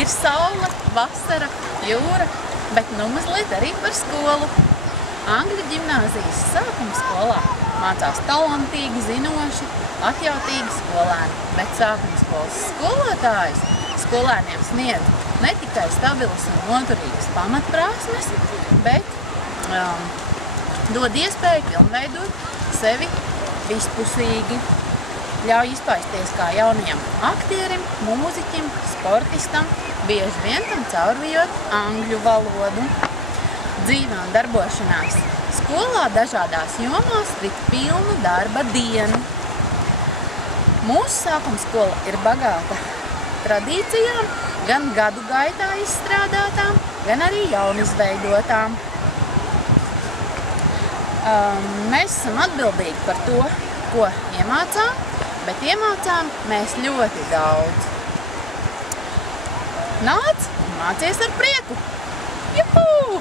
Ir saule, vasara, jūra, bet nu mazliet arī par skolu. Angļu ģimnāzijas sākuma skolā mācās talantīgi, zinoši, atjautīgi skolēni, bet sākuma skolas skolotājs skolēniem sniedz ne tikai stabilas un noturīgas pamatprasmes, bet dod iespēju pilnveidot sevi vispusīgi, ļauj izpaisties kā jaunajam aktierim, mūziķim, sportistam, bieži vien tam caurvijot angļu valodu. Dzīve un darbošanās skolā dažādās jomās rit pilnu darba dienu. Mūsu sākuma skola ir bagāta tradīcijām, gan gadu gaitā izstrādātām, gan arī jaunizveidotām. Mēs esam atbildīgi par to, ko iemācām, bet iemācām mēs ļoti daudz. Nāc un mācies ar prieku! Juhu!